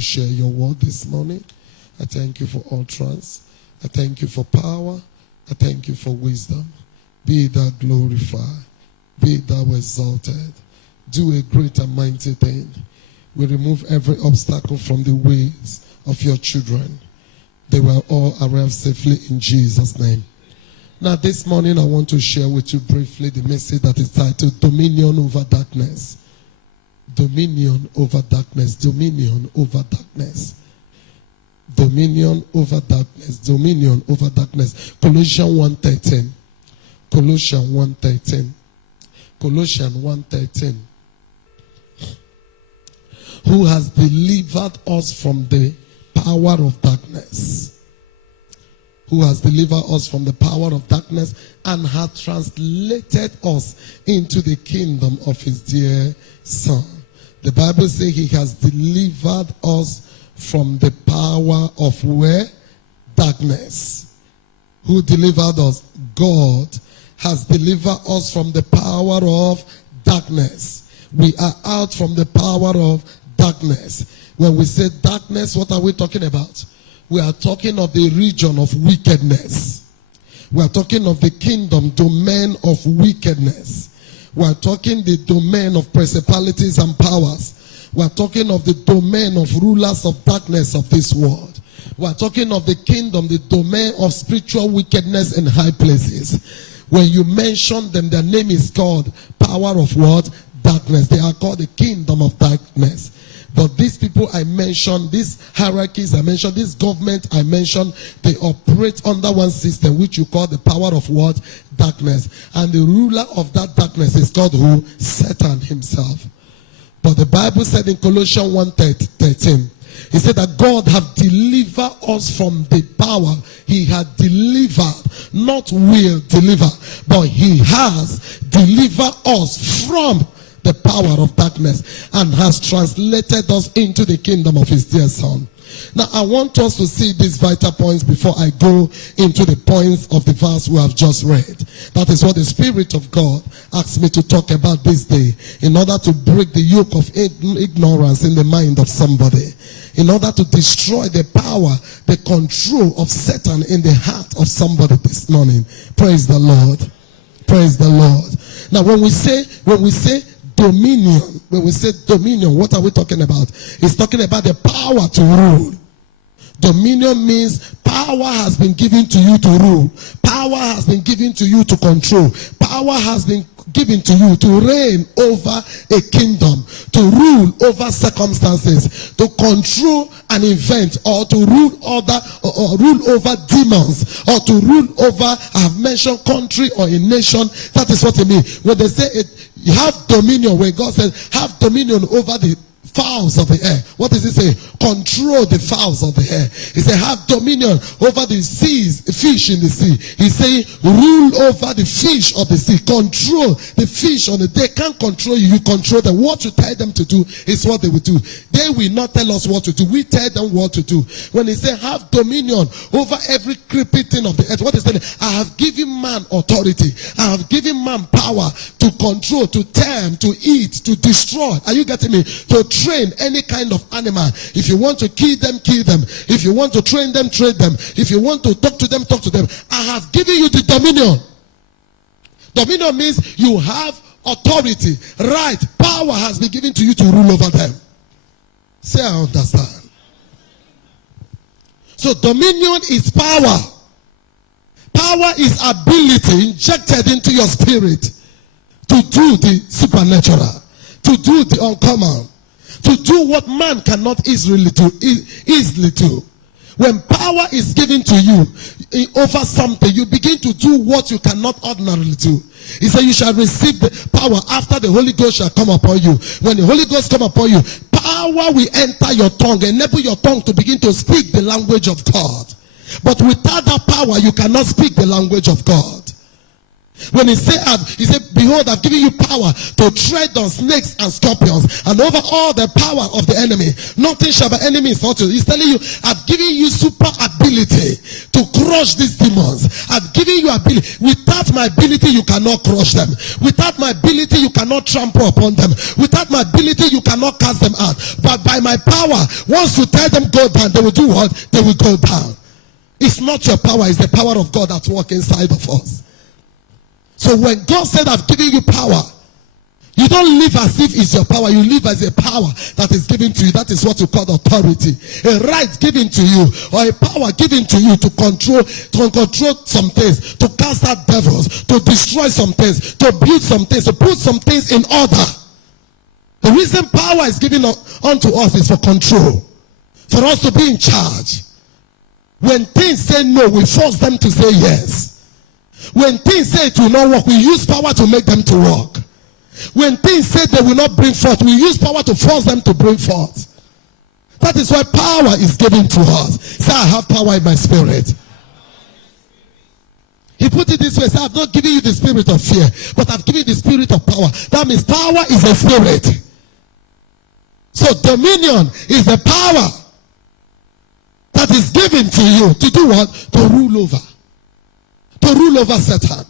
Share your word this morning. I thank you for utterance. I thank you for power. I thank you for wisdom. Be thou glorified. Be thou exalted. Do a great and mighty thing. We remove every obstacle from the ways of your children. They will all arrive safely in Jesus' name. Now this morning I want to share with you briefly the message that is titled Dominion over Darkness. Dominion over darkness. Dominion over darkness. Dominion over darkness. Dominion over darkness. Colossians 1:13. Colossians 1:13. Colossians 1:13. Who has delivered us from the power of darkness. Who has delivered us from the power of darkness and has translated us into the kingdom of his dear Son. The Bible says he has delivered us from the power of where? Darkness. Who delivered us? God has delivered us from the power of darkness. We are out from the power of darkness. When we say darkness, what are we talking about? We are talking of the region of wickedness. We are talking of the kingdom, domain of wickedness. We are talking the domain of principalities and powers. We are talking of the domain of rulers of darkness of this world. We are talking of the kingdom, the domain of spiritual wickedness in high places. When you mention them, their name is called power of what? Darkness. They are called the kingdom of darkness. But these people I mentioned, these hierarchies I mentioned, this government I mentioned, they operate under one system which you call the power of what? Darkness. And the ruler of that darkness is called who? Satan himself. But the Bible said in Colossians 1:13, he said that God have delivered us from the power. He had delivered, not will deliver, but he has delivered us from the power of darkness and has translated us into the kingdom of his dear Son. Now I want us to see these vital points before I go into the points of the verse we have just read. That is what the Spirit of God asked me to talk about this day, in order to break the yoke of ignorance in the mind of somebody, in order to destroy the power, the control of Satan in the heart of somebody this morning. Praise the Lord. Praise the Lord. Now when we say dominion, when we say dominion, what are we talking about? It's talking about the power to rule. Dominion means power has been given to you to rule. Power has been given to you to control. Power has been given to you to reign over a kingdom, to rule over circumstances, to control an event, or to rule over demons, or to rule over, I have mentioned, country or a nation. That is what it means. When they say it, you have dominion, when God says have dominion over the fowls of the air. What does it say? Control the fowls of the air. He said have dominion over the seas, fish in the sea. He say rule over the fish of the sea. Control the fish on the day. They can't control you. You control them. What you tell them to do is what they will do. They will not tell us what to do. We tell them what to do. When he say have dominion over every creepy thing of the earth, what is that? I have given man authority. I have given man power to control, to tame, to eat, to destroy. Are you getting me? To train any kind of animal. If you want to kill them, kill them. If you want to train them, train them. If you want to talk to them, talk to them. I have given you the dominion. Dominion means you have authority, right, power has been given to you to rule over them. Say I understand. So dominion is power. Power is ability injected into your spirit to do the supernatural, to do the uncommon, to do what man cannot easily do. When power is given to you over something, you begin to do what you cannot ordinarily do. He said you shall receive the power after the Holy Ghost shall come upon you. When the Holy Ghost come upon you, power will enter your tongue, enable your tongue to begin to speak the language of God. But without that power, you cannot speak the language of God. When he said, behold, I've given you power to tread on snakes and scorpions and over all the power of the enemy. Nothing shall by enemies hurt you. He's telling you, I've given you super ability to crush these demons. I've given you ability. Without my ability, you cannot crush them. Without my ability, you cannot trample upon them. Without my ability, you cannot cast them out. But by my power, once you tell them go down, they will do what? They will go down. It's not your power, it's the power of God that works inside of us. So when God said, I've given you power, you don't live as if it's your power. You live as a power that is given to you. That is what you call authority. A right given to you, or a power given to you to control some things, to cast out devils, to destroy some things, to build some things, to put some things in order. The reason power is given unto us is for control, for us to be in charge. When things say no, we force them to say yes. When things say it will not work, we use power to make them to work. When things say they will not bring forth, we use power to force them to bring forth. That is why power is given to us. Say, I have power in my spirit. He put it this way, say, I have not given you the spirit of fear, but I've given you the spirit of power. That means power is a spirit. So dominion is the power that is given to you to do what? To rule over. To rule over Satan,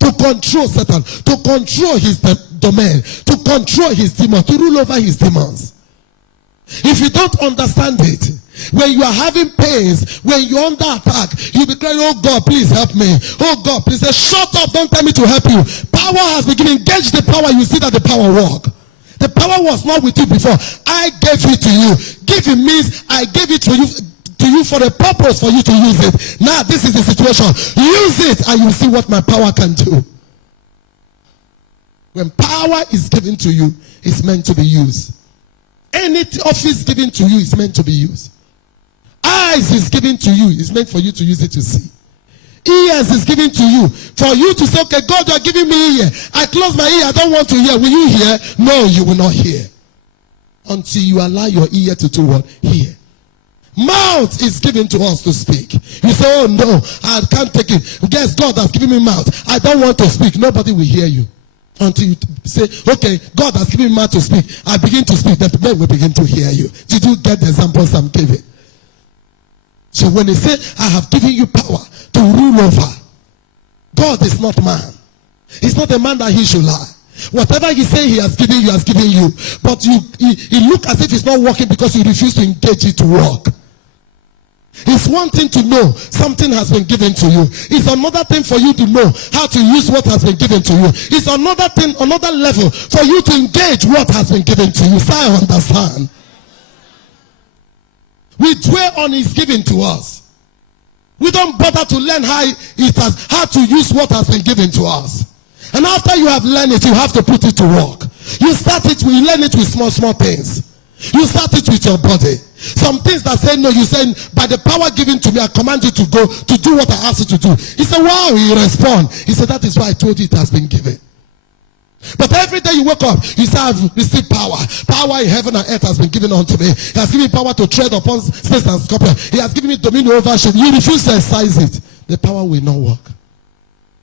to control Satan, to control his domain, to control his demons, to rule over his demons. If you don't understand it, when you are having pains, when you're under attack, you'll be crying, oh God, please help me. Oh God, please say, shut up, don't tell me to help you. Power has been given. Engage the power, you see that the power work. The power was not with you before. I gave it to you. Giving means I gave it to you for a purpose for you to use it. Now this is the situation. Use it and you see what my power can do. When power is given to you, it's meant to be used. Any office given to you is meant to be used. Eyes is given to you, it's meant for you to use it to see. Ears is given to you for you to say, okay, God, you are giving me ear. I close my ear, I don't want to hear. Will you hear? No, you will not hear. Until you allow your ear to do what? Hear. Mouth is given to us to speak. You say, oh no, I can't take it. Guess God has given me mouth. I don't want to speak. Nobody will hear you. Until you say, okay, God has given me mouth to speak. I begin to speak. Then we begin to hear you. Did you get the examples I'm giving? So when they say, I have given you power to rule over, God is not man. He's not a man that he should lie. Whatever he say he has given you. But you look as if it's not working because you refuse to engage it to work. It's one thing to know something has been given to you. It's another thing for you to know how to use what has been given to you. It's another thing, another level for you to engage what has been given to you. So I understand. We dwell on his giving to us. We don't bother to learn how to use what has been given to us. And after you have learned it, you have to put it to work. You learn it with small things. You start it with your body. Some things that say no, you say, by the power given to me, I command you to go to do what I asked you to do. He said, wow, he respond. He said, that is why I told you it has been given. But every day you wake up, you say, I've received power. Power in heaven and earth has been given unto me. He has given me power to tread upon snakes and scorpions. He has given me dominion over shame. You refuse to exercise it. The power will not work.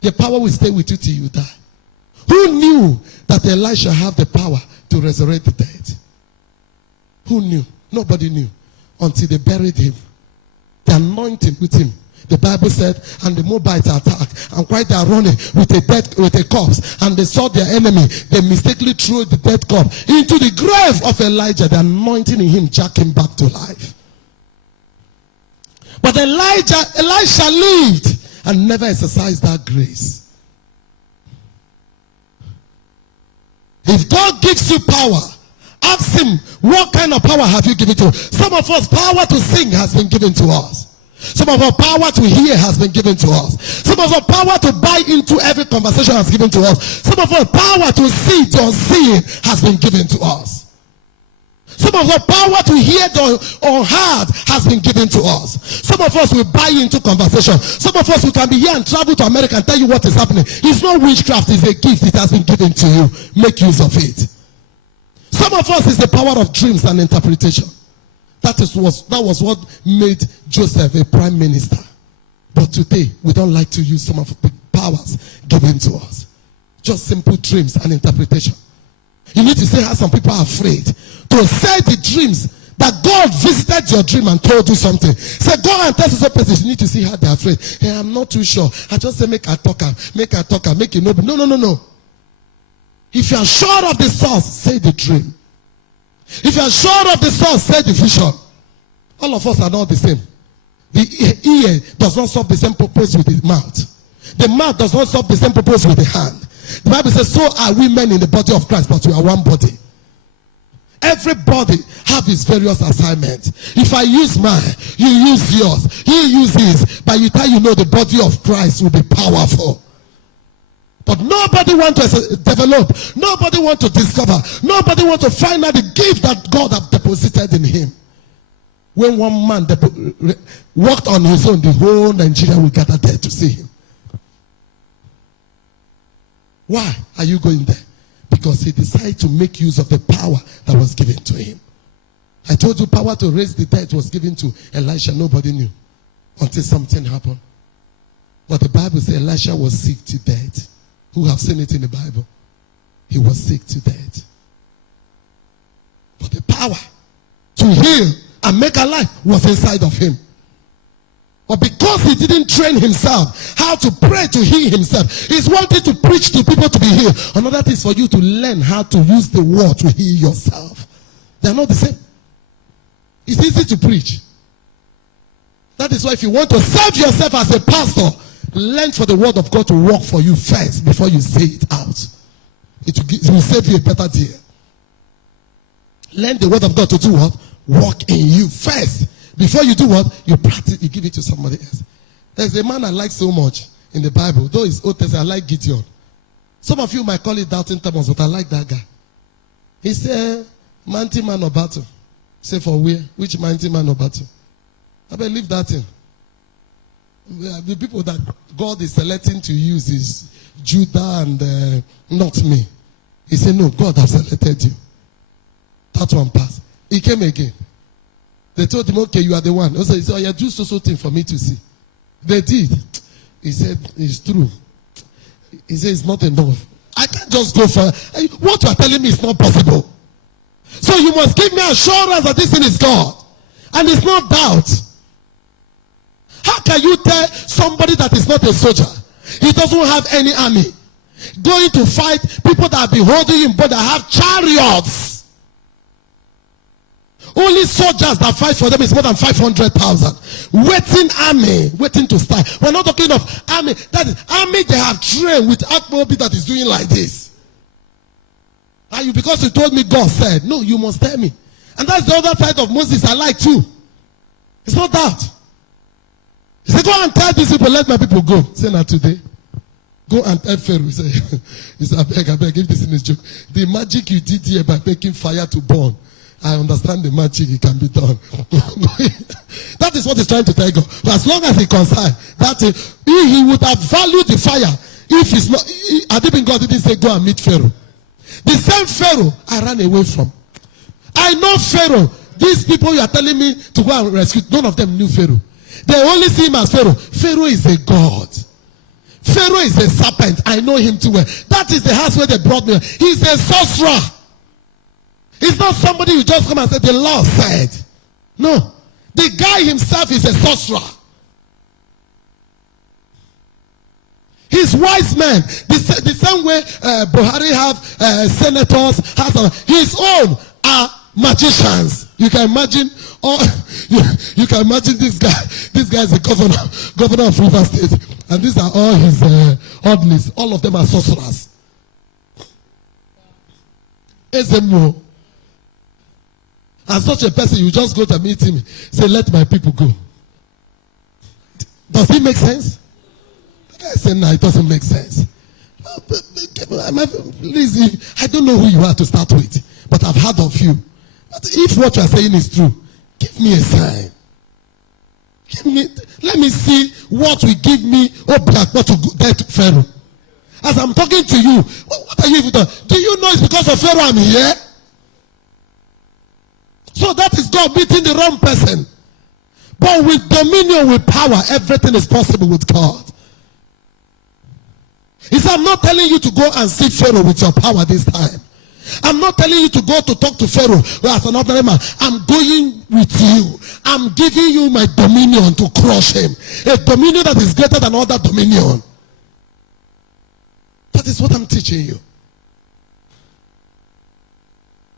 The power will stay with you till you die. Who knew that Elisha had the power to resurrect the dead? Who knew? Nobody knew until they buried him. They anointed with him. The Bible said, and the Moabites attacked, and while they are running with a corpse, and they saw their enemy, they mistakenly threw the dead corpse into the grave of Elijah. The anointing in him jacked him back to life. But Elisha lived and never exercised that grace. If God gives you power, ask him, what kind of power have you given to us? Some of us, power to sing has been given to us. Some of our power to hear has been given to us. Some of our power to buy into every conversation has given to us. Some of our power to see the unseen has been given to us. Some of our power to hear the unheard has been given to us. Some of us will buy into conversation. Some of us, we can be here and travel to America and tell you what is happening. It's not witchcraft, it's a gift. It has been given to you. Make use of it. Some of us is the power of dreams and interpretation. That was what made Joseph a prime minister. But today, we don't like to use some of the powers given to us. Just simple dreams and interpretation. You need to see how some people are afraid to say the dreams that God visited your dream and told you something. Say, go and tell some person. You need to see how they're afraid. Hey, I'm not too sure. I just say, make a talker, make you know. No. If you are sure of the source, say the dream. If you are sure of the source, say the vision. All of us are not the same. The ear does not solve the same purpose with the mouth. The mouth does not solve the same purpose with the hand. The Bible says, so are we men in the body of Christ, but we are one body. Everybody have his various assignments. If I use mine, you use yours, he uses. By the time you know, the body of Christ will be powerful. But nobody wants to develop. Nobody wants to discover. Nobody wants to find out the gift that God has deposited in him. When one man walked on his own, the whole Nigeria will gather there to see him. Why are you going there? Because he decided to make use of the power that was given to him. I told you power to raise the dead was given to Elisha. Nobody knew until something happened. But the Bible says Elisha was sick to death. Who have seen it in the Bible? He was sick to death. But the power to heal and make alive was inside of him. But because he didn't train himself how to pray to heal himself, he's wanting to preach to people to be healed. Another thing is for you to learn how to use the word to heal yourself. They are not the same. It's easy to preach. That is why if you want to serve yourself as a pastor, learn for the word of God to work for you first before you say it out. It will save you a better deal. Learn the word of God to do what? Work in you first. Before you do what? You practice, you give it to somebody else. There's a man I like so much in the Bible. Though it's Old Testament, I like Gideon. Some of you might call it doubting Thomas, but I like that guy. He said, mighty man of battle. Say for where? Which mighty man of battle? I better leave that in. The people that God is selecting to use is Judah and not me. He said, no, God has selected you. That one passed. He came again. They told him, okay, you are the one. He said, oh, yeah, do so thing for me to see. They did. He said, it's true. He said, it's not enough. I can't just go for what you are telling me is not possible. So you must give me assurance that this thing is God. And it's not doubt. How can you tell somebody that is not a soldier? He doesn't have any army. Going to fight people that have been holding him, but that have chariots. Only soldiers that fight for them is more than 500,000. Waiting army, waiting to start. We're not talking of army. That is army they have trained with Akmobi that is doing like this. And you, because you told me God said, no, you must tell me. And that's the other side of Moses I like too. It's not that. He said, go and tell these people, let my people go. Say now today. Go and tell Pharaoh. He said, I beg, if this is a joke. The magic you did here by making fire to burn, I understand the magic, it can be done. That is what he's trying to tell God. But as long as he concerned, that he would have valued the fire if he's not. Had it been God didn't say go and meet Pharaoh. The same Pharaoh I ran away from. I know Pharaoh. These people you are telling me to go and rescue, none of them knew Pharaoh. They only see him as Pharaoh. Pharaoh is a god. Pharaoh is a serpent. I know him too well. That is the house where they brought me. He's a sorcerer. It's not somebody who just come and said, the Lord said. No. The guy himself is a sorcerer. He's wise men. The same way Buhari have senators, his own are magicians. You can imagine, you can imagine this guy. This guy is the governor of River State. And these are all his ordinance. All of them are sorcerers. Ezemo. As such a person, you just go to meet him, say, let my people go. Does it make sense? The guy said, no, it doesn't make sense. Please, I don't know who you are to start with, but I've heard of you. But if what you are saying is true, give me a sign. Let me see what will give me hope to go there to Pharaoh. As I'm talking to you, what are you even doing? Do you know it's because of Pharaoh I'm here? So that is God meeting the wrong person. But with dominion, with power, everything is possible with God. He said, I'm not telling you to go and see Pharaoh with your power this time. I'm not telling you to go to talk to Pharaoh as an ordinary man. I'm going with you. I'm giving you my dominion to crush him. A dominion that is greater than all that dominion. That is what I'm teaching you.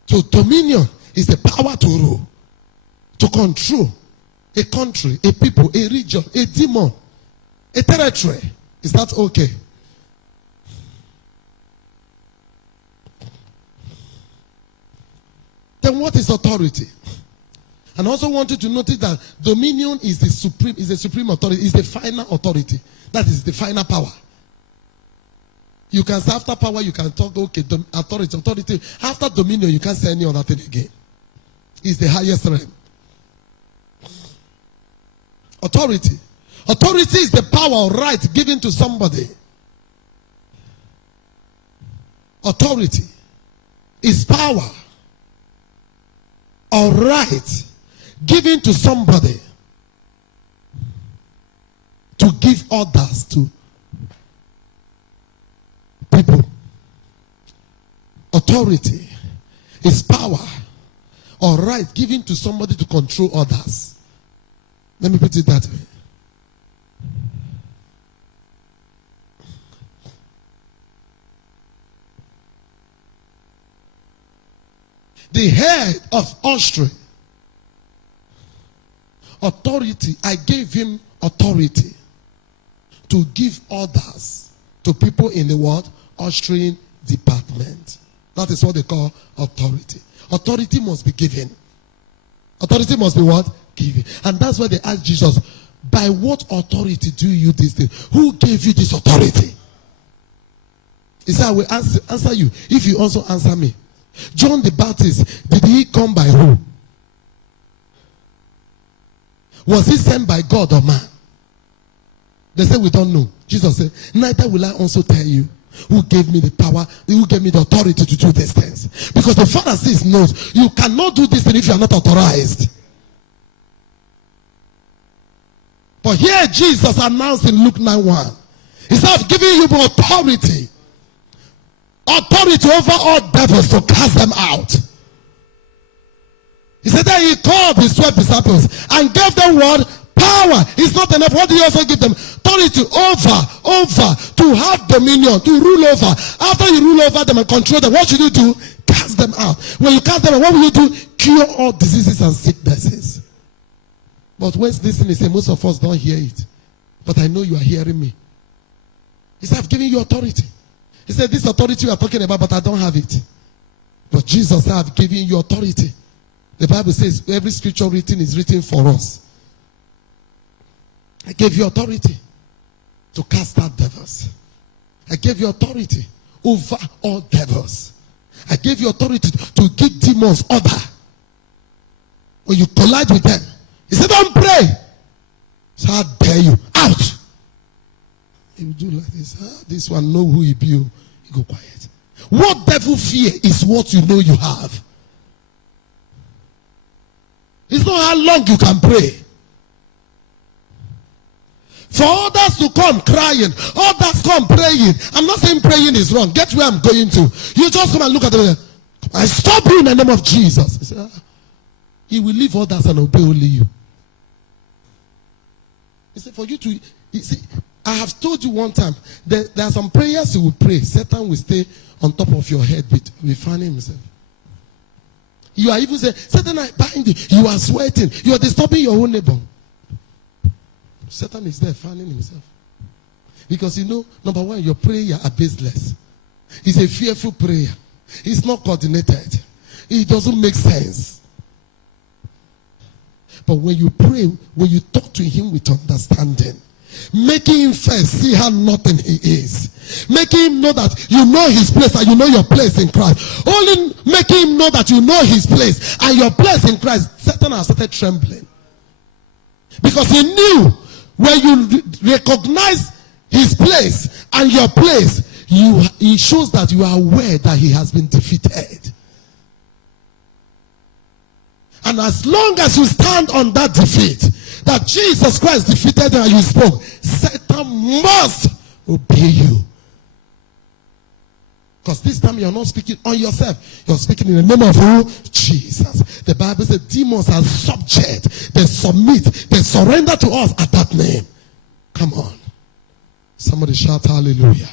So dominion is the power to rule, to control a country, a people, a region, a demon, a territory. Is that okay? Then what is authority? And I also want you to notice that dominion is the supreme authority, is the final authority. That is the final power. You can say after power, you can talk, okay, authority. After dominion, you can't say any other thing again. It's the highest realm. Authority. Authority is the power or right given to somebody. Authority is power or right given to somebody to give orders to people. Authority is power or right given to somebody to control others. Let me put it that way. The head of Austria, authority, I gave him authority to give orders to people in the world, Austrian department. That is what they call authority. Authority must be given. Authority must be what? Given. And that's why they asked Jesus, by what authority do you this thing? Who gave you this authority? He said, I will answer you if you also answer me. John the Baptist, did he come by who? Was he sent by God or man? They said, we don't know. Jesus said, neither will I also tell you who gave me the power, who gave me the authority to do these things. Because the Pharisees knows you cannot do this thing if you are not authorized. But here Jesus announced in Luke 9:1, he said, I've given you authority. Authority over all devils to cast them out. He said that he called his 12 disciples and gave them what? Power. It's not enough. What did he also give them? Authority over, to have dominion, to rule over. After you rule over them and control them, what should you do? Cast them out. When you cast them out, what will you do? Cure all diseases and sicknesses. But when's this thing? He said, most of us don't hear it. But I know you are hearing me. He said, I've given you authority. He said, this authority you are talking about, but I don't have it. But Jesus said, I've given you authority. The Bible says every scripture written is written for us. I gave you authority to cast out devils. I gave you authority over all devils. I gave you authority to give demons order. When you collide with them, he said, don't pray. So how dare you? Out. He will do like this. This one know who he be. He go quiet. What devil fear is what you know you have. It's not how long you can pray. For others to come crying, others come praying. I'm not saying praying is wrong. Get where I'm going to. You just come and look at them. I stop you in the name of Jesus. He said, he will leave others and obey only you. He said, for you to, you see, I have told you one time, there are some prayers you will pray. Satan will stay on top of your head with fanning himself. You are even saying, Satan, I bind you. You are sweating. You are disturbing your own neighbor. Satan is there fanning himself. Because you know, number one, your prayer are baseless. It's a fearful prayer. It's not coordinated. It doesn't make sense. But when you pray, when you talk to him with understanding, making him first see how nothing he is, making him know that you know his place and you know your place in Christ, only making him know that you know his place and your place in Christ, Satan has started trembling. Because he knew when you recognize his place and your place, he shows that you are aware that he has been defeated. And as long as you stand on that defeat, that Jesus Christ defeated and you spoke, Satan must obey you. Because this time you're not speaking on yourself. You're speaking in the name of who? Jesus. The Bible says demons are subject. They submit. They surrender to us at that name. Come on. Somebody shout hallelujah.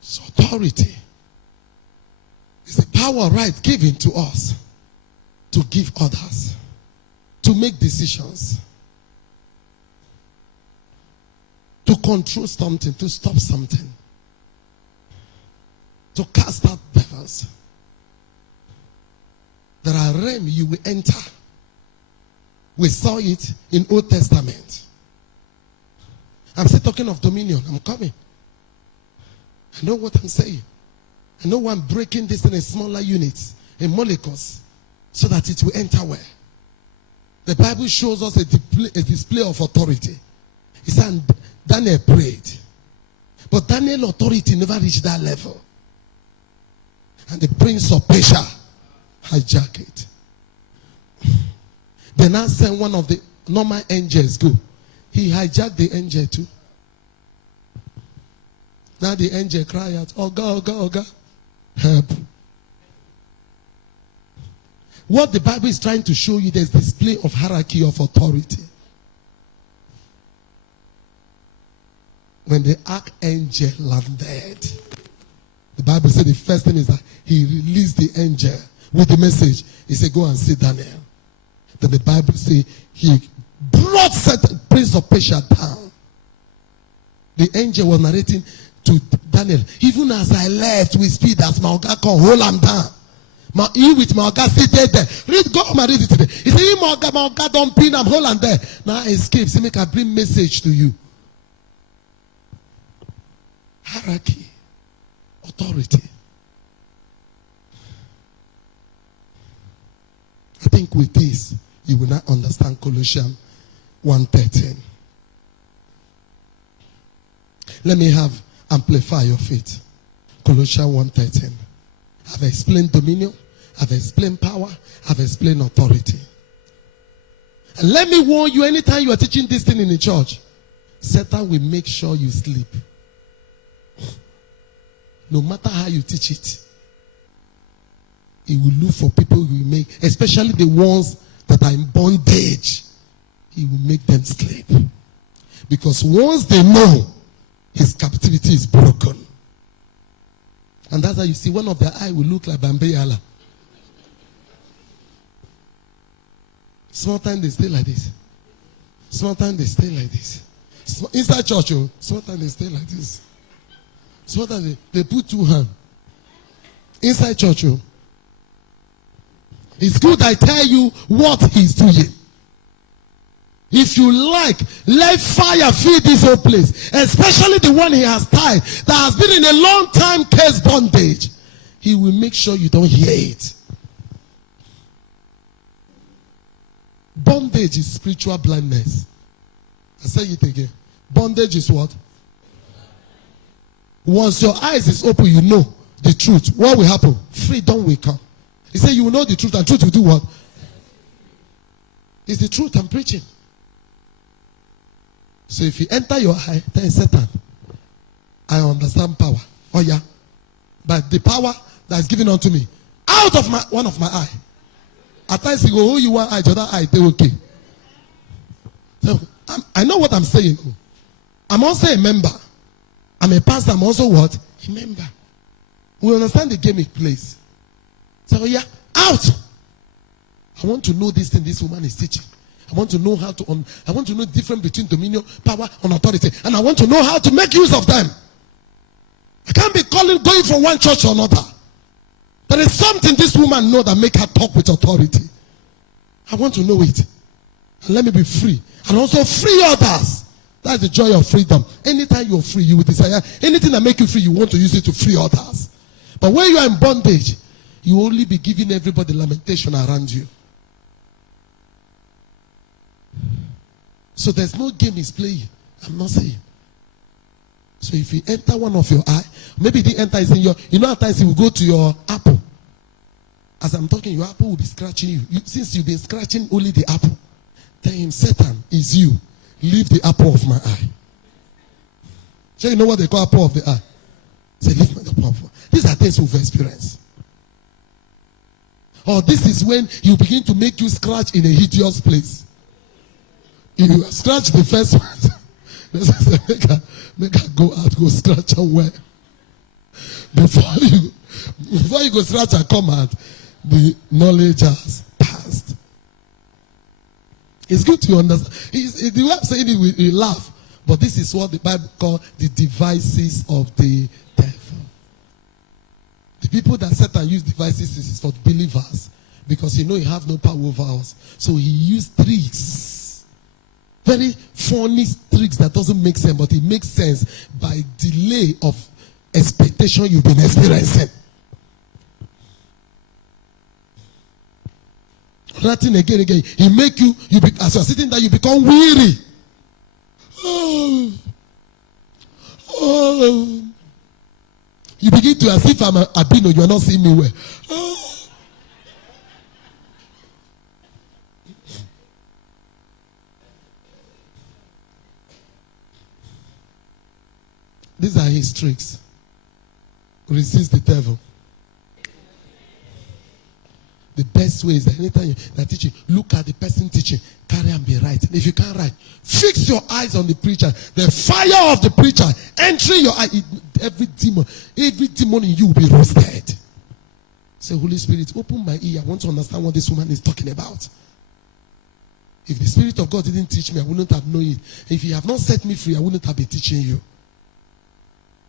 So authority is the power, right, given to us to give others, to make decisions, to control something, to stop something, to cast out devils. There are realms you will enter. We saw it in Old Testament. I'm still talking of dominion. I'm coming. I know what I'm saying. I know I'm breaking this in a smaller units, in molecules, so that it will enter where? The Bible shows us a display of authority. It said Daniel prayed. But Daniel's authority never reached that level. And the prince of Persia hijacked it. They now sent one of the normal angels go. He hijacked the angel too. Now the angel cry out, Oga, Oga, Oga, help. What the Bible is trying to show you, there's display of hierarchy of authority. When the archangel landed, the Bible said the first thing is that he released the angel with the message. He said, go and see Daniel. Then the Bible says he brought certain prince of Persia down. The angel was narrating to Daniel, even as I left with speed, as my Oga come, hold him down. He with my Oga seated there. Go and read it today. He said, my Oga don't pin him, hold him there. Now I escape. Say, make I bring message to you. Hierarchy. Authority. I think with this, you will not understand Colossians 1:13. Let me have amplify your faith. Colossians 1:13. I've explained dominion. I've explained power. I've explained authority. And let me warn you, anytime you are teaching this thing in the church, Satan will make sure you sleep. No matter how you teach it, he will look for people who will make, especially the ones that are in bondage, he will make them sleep. Because once they know his captivity is broken, and that's how you see one of their eye will look like Bambayala. Small time they stay like this. Small time they stay like this. Inside church, small time they stay like this. Small time they put two hands. Inside church, it's good I tell you what he's doing. If you like, let fire feed this whole place. Especially the one he has tied, that has been in a long time case bondage. He will make sure you don't hear it. Bondage is spiritual blindness. I say it again. Bondage is what? Once your eyes is open, you know the truth. What will happen? Freedom will come. He said you will know the truth, and truth will do what? It's the truth I'm preaching. So if you enter your eye, then Satan, I understand power. Oh yeah. But the power that is given unto me, out of one of my eye. At times you go, oh, you want eye, the other eye, they okay. So I know what I'm saying. I'm also a member. I'm a pastor, I'm also what? A member. We understand the game it plays. So yeah, out. I want to know this thing this woman is teaching. I want to know how to, I want to know the difference between dominion, power, and authority. And I want to know how to make use of them. I can't be going from one church to another. There is something this woman knows that make her talk with authority. I want to know it. And let me be free. And also free others. That's the joy of freedom. Anytime you're free, you will desire anything that make you free, you want to use it to free others. But when you are in bondage, you only be giving everybody lamentation around you. So there's no game he's playing. I'm not saying. So if you enter one of your eye, maybe the enter is in your, you know at times he will go to your apple. As I'm talking, your apple will be scratching you. Since you've been scratching only the apple, tell him, Satan is you. Leave the apple of my eye. So you know what they call apple of the eye? Say, lift me the apple. These are things we've experienced. Or this is when you begin to make you scratch in a hideous place. You scratch the first one. make her go out, go scratch somewhere. Before you go scratch and come out, the knowledge has passed. It's good to understand. The way I'm saying it, we laugh. But this is what the Bible calls the devices of the devil. The people that Satan use devices is for believers. Because he have no power over us. So he used tricks. Very funny tricks that doesn't make sense. But it makes sense by delay of expectation you've been experiencing. Nothing again. He make you as you're sitting there, you become weary. You begin to as if I'm a albino, you are not seeing me well. These are his tricks. Resist the devil. The best way is that anytime they're teaching, look at the person teaching, carry and be right. If you can't write, fix your eyes on the preacher. The fire of the preacher entering your eye. Every demon in you will be roasted. Say, Holy Spirit, open my ear. I want to understand what this woman is talking about. If the Spirit of God didn't teach me, I wouldn't have known it. If you have not set me free, I wouldn't have been teaching you.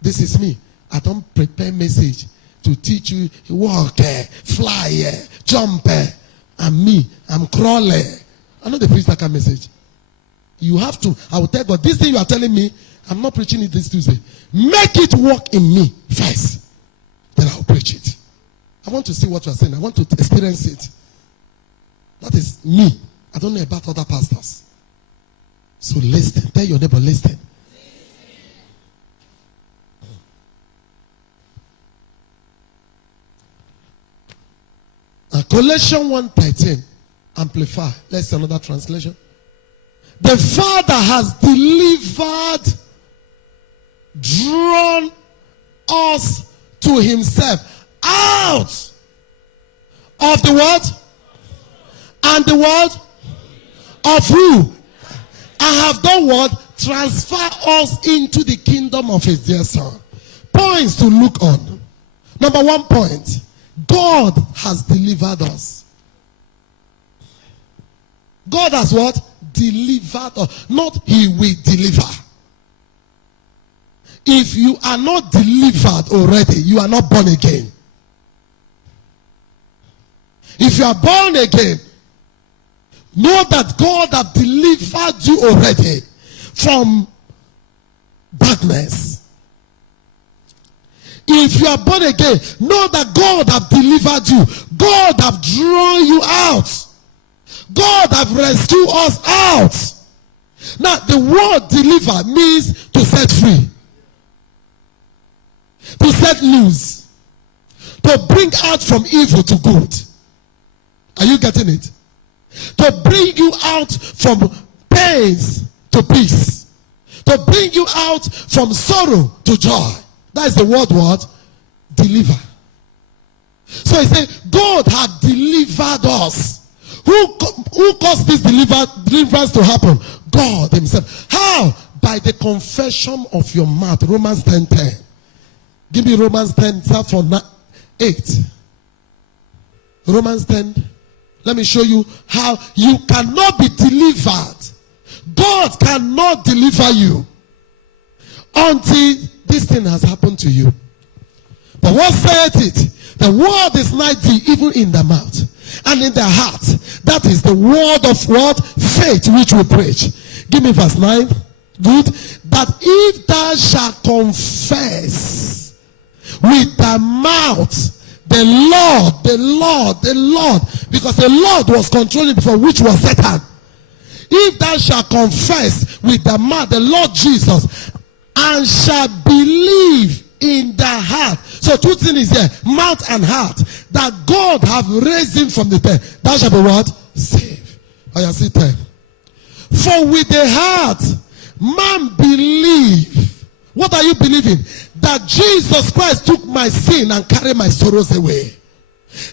This is me. I don't prepare message to teach you walk, fly, jump, and me, I'm crawling. I know the preach that kind of message. You have to. I will tell God, this thing you are telling me, I'm not preaching it this Tuesday. Make it work in me first. Then I'll preach it. I want to see what you are saying. I want to experience it. That is me. I don't know about other pastors. So listen. Tell your neighbor, listen. Colossians 1:13, amplify. Let's see another translation. The Father has delivered, drawn us to himself out of the what? And the what? Of who? And have done what? Transfer us into the kingdom of his dear son. Points to look on. Number 1 point. God has delivered us. God has what? Delivered us. Not he will deliver. If you are not delivered already, you are not born again. If you are born again, know that God has delivered you already from darkness. If you are born again, know that God has delivered you. God has drawn you out. God has rescued us out. Now, the word deliver means to set free, to set loose, to bring out from evil to good. Are you getting it? To bring you out from pains to peace, to bring you out from sorrow to joy. That is the word what? Deliver. So he said, God had delivered us. Who caused this deliverance to happen? God himself. How? By the confession of your mouth. Romans 10:10. Give me Romans 10, start from 8. Romans 10. Let me show you how you cannot be delivered. God cannot deliver you until this thing has happened to you. But what saith it? The word is nigh thee, even in the mouth and in the heart. That is the word of what? Faith which we preach. Give me verse 9. Good. That if thou shalt confess with thy mouth the Lord, because the Lord was controlling before, which was Satan. If thou shalt confess with thy mouth the Lord Jesus, and shall believe in the heart. So 2 things is here, mouth and heart, that God have raised him from the dead. Thou shalt be what? Saved. I see 10. For with the heart man believe. What are you believing? That Jesus Christ took my sin and carried my sorrows away.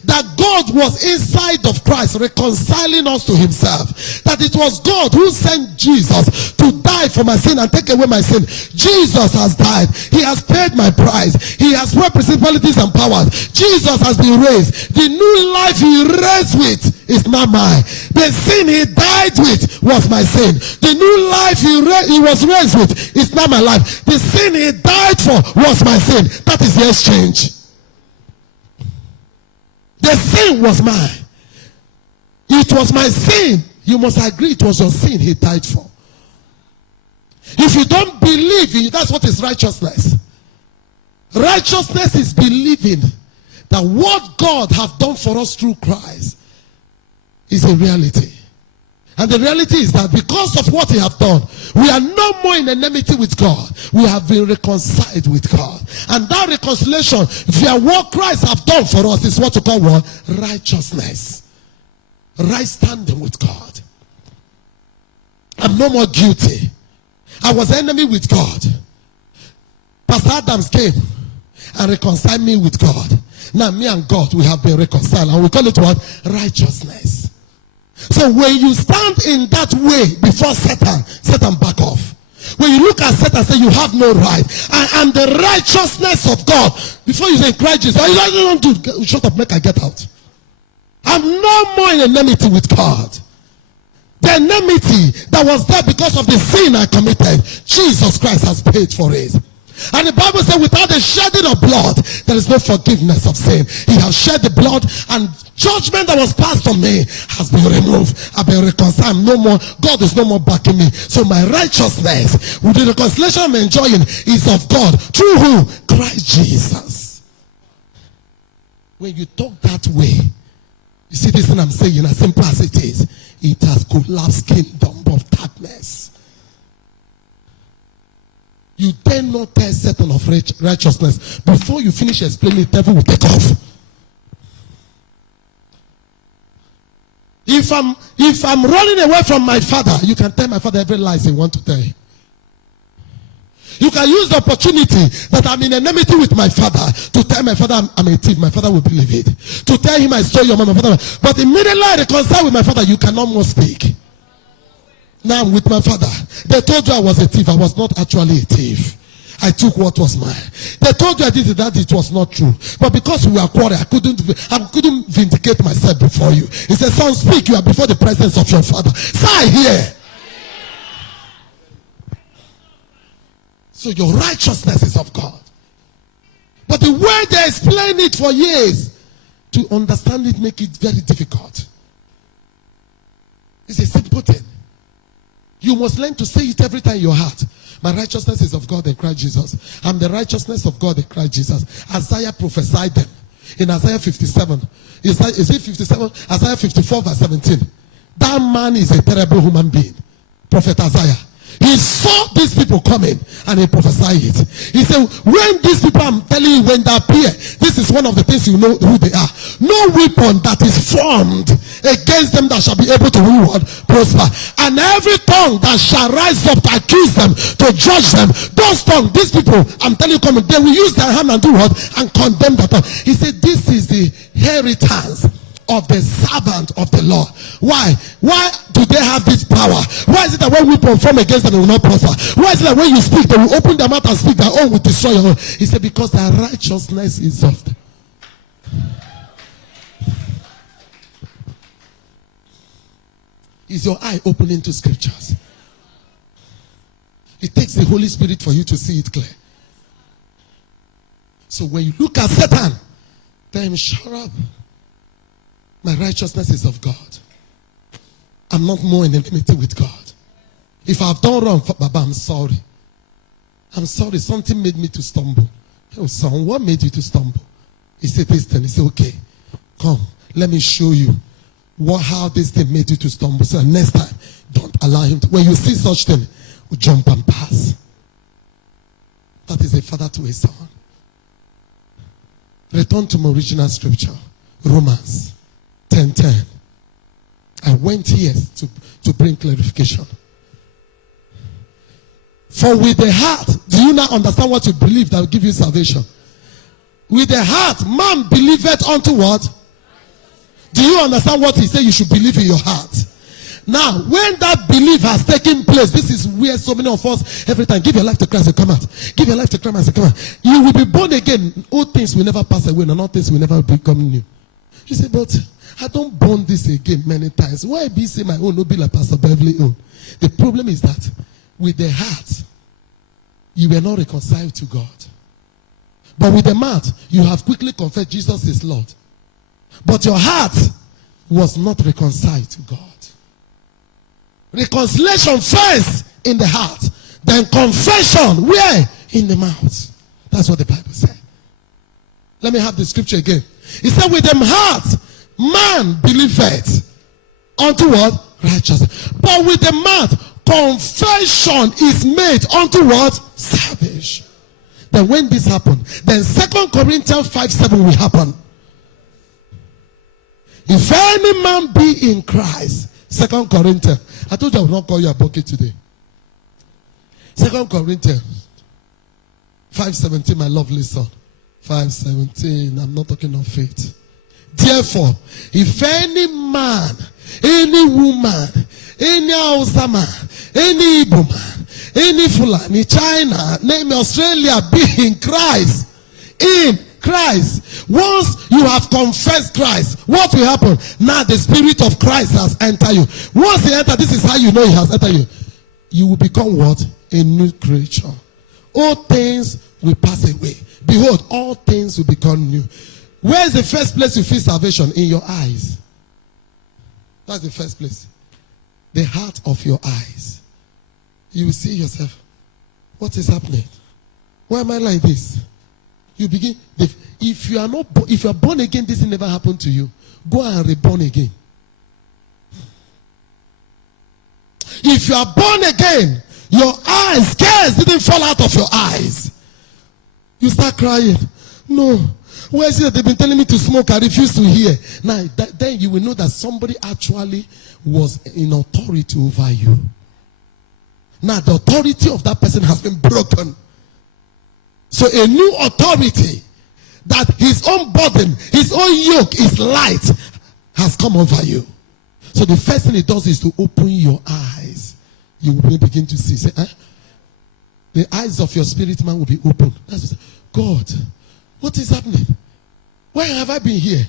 That God was inside of Christ reconciling us to himself. That it was God who sent Jesus to die for my sin and take away my sin. Jesus has died. He has paid my price. He has spread principalities and powers. Jesus has been raised. The new life he raised with is not mine. The sin he died with was my sin. The new life he was raised with is not my life. The sin he died for was my sin. That is the exchange. The sin was mine. It was my sin. You must agree it was your sin he died for. If you don't believe in it, that's what is righteousness. Righteousness is believing that what God have done for us through Christ is a reality. And the reality is that because of what he have done, we are no more in enmity with God. We have been reconciled with God. And that reconciliation via what Christ have done for us is what you call what? Righteousness. Right standing with God. I'm no more guilty. I was enemy with God. Pastor Adams came and reconciled me with God. Now me and God, we have been reconciled. And we call it what? Righteousness. So when you stand in that way before Satan, Satan back off. When you look at Satan and say you have no right, I am the righteousness of God. Before you say Christ Jesus, I don't want to shut up, make I get out. I'm no more in enmity with God. The enmity that was there because of the sin I committed, Jesus Christ has paid for it. And the Bible says without the shedding of blood, there is no forgiveness of sin. He has shed the blood and judgment that was passed on me has been removed. I've been reconciled. No more. God is no more backing me. So my righteousness with the reconciliation I'm enjoying is of God. Through who? Christ Jesus. When you talk that way, you see this thing I'm saying, as simple as it is, it has collapsed kingdom of darkness. You dare not tell Satan of righteousness. Before you finish explaining, the devil will take off. If I'm running away from my father, you can tell my father every lie he wants to tell you. You can use the opportunity that I'm in enmity with my father to tell my father I'm a thief. My father will believe it. To tell him I stole your money, my father. But immediately I reconcile with my father, you cannot more speak. Now I'm with my father. They told you I was a thief. I was not actually a thief. I took what was mine. They told you I did that. It was not true. But because we were quarreled, I couldn't vindicate myself before you. He said, son, speak. You are before the presence of your father. Say here. So your righteousness is of God. But the way they explain it for years, to understand it make it very difficult. It's a simple thing. You must learn to say it every time in your heart. My righteousness is of God in Christ Jesus. I'm the righteousness of God in Christ Jesus. Isaiah prophesied them in Isaiah 57. Is it 57? Isaiah 54 verse 17. That man is a terrible human being. Prophet Isaiah. He saw these people coming and he prophesied it. He said, when these people, I'm telling you, when they appear, this is one of the things you know who they are. No weapon that is formed against them that shall be able to prosper. And every tongue that shall rise up to accuse them, to judge them, those tongues, these people, I'm telling you, coming, they will use their hand and do what? And condemn the tongue. He said, this is the inheritance of the servant of the Lord. Why? Why do they have this power? Why is it that when we perform against them, they will not prosper? Why is it that when you speak, they will open their mouth and speak, their own will destroy your own? He said, because their righteousness is of them. Is your eye opening to scriptures? It takes the Holy Spirit for you to see it clear. So when you look at Satan, tell him, shut up. My righteousness is of God. I'm not more in enmity with God. If I've done wrong, Baba, I'm sorry. I'm sorry. Something made me to stumble. Oh, son, what made you to stumble? He said this thing. He said, okay, come, let me show you how this thing made you to stumble. So next time, don't allow him to. When you see such thing, jump and pass. That is a father to a son. Return to my original scripture, Romans 10:10. I went here to bring clarification. For with the heart, do you now understand what you believe that will give you salvation? With the heart, man believeth unto what? Do you understand what he said you should believe in your heart? Now, when that belief has taken place, this is where so many of us, every time, give your life to Christ and come out. Give your life to Christ and come out. You will be born again. Old things will never pass away, and all things will never become new. You say, but I don't born this again many times. Why be say my own no be like Pastor Beverly own? The problem is that with the heart, you were not reconciled to God. But with the mouth, you have quickly confessed Jesus is Lord. But your heart was not reconciled to God. Reconciliation first in the heart, then confession where? In the mouth. That's what the Bible said. Let me have the scripture again. It said, with them heart, man believeth unto what? Righteousness. But with the mouth, confession is made unto what? Salvation. Then when this happened, then 2 Corinthians 5:7 will happen. If any man be in Christ, 2 Corinthians. I told you I will not call you a bucket today. 2 Corinthians 5:17, my lovely son. 5:17. I'm not talking of faith. Therefore, if any man, any woman, any Hausa man, any Igbo man, any Fulani, China, name Australia, be in Christ. In Christ. Once you have confessed Christ, what will happen? Now the Spirit of Christ has entered you. Once he enters, this is how you know he has entered you. You will become what? A new creature. All things will pass away. Behold, all things will become new. Where is the first place you feel salvation? In your eyes. That's the first place. The heart of your eyes. You will see yourself. What is happening? Why am I like this? You begin. If you are born again, this will never happen to you. Go and reborn again. If you are born again, your eyes, scales didn't fall out of your eyes. You start crying. No. Where is it that they've been telling me to smoke? I refuse to hear. Now, then you will know that somebody actually was in authority over you. Now, the authority of that person has been broken. So a new authority that his own burden, his own yoke is light has come over you. So the first thing it does is to open your eyes. You will begin to see. Say, the eyes of your spirit man will be open. That's God. What is happening? Why have I been here?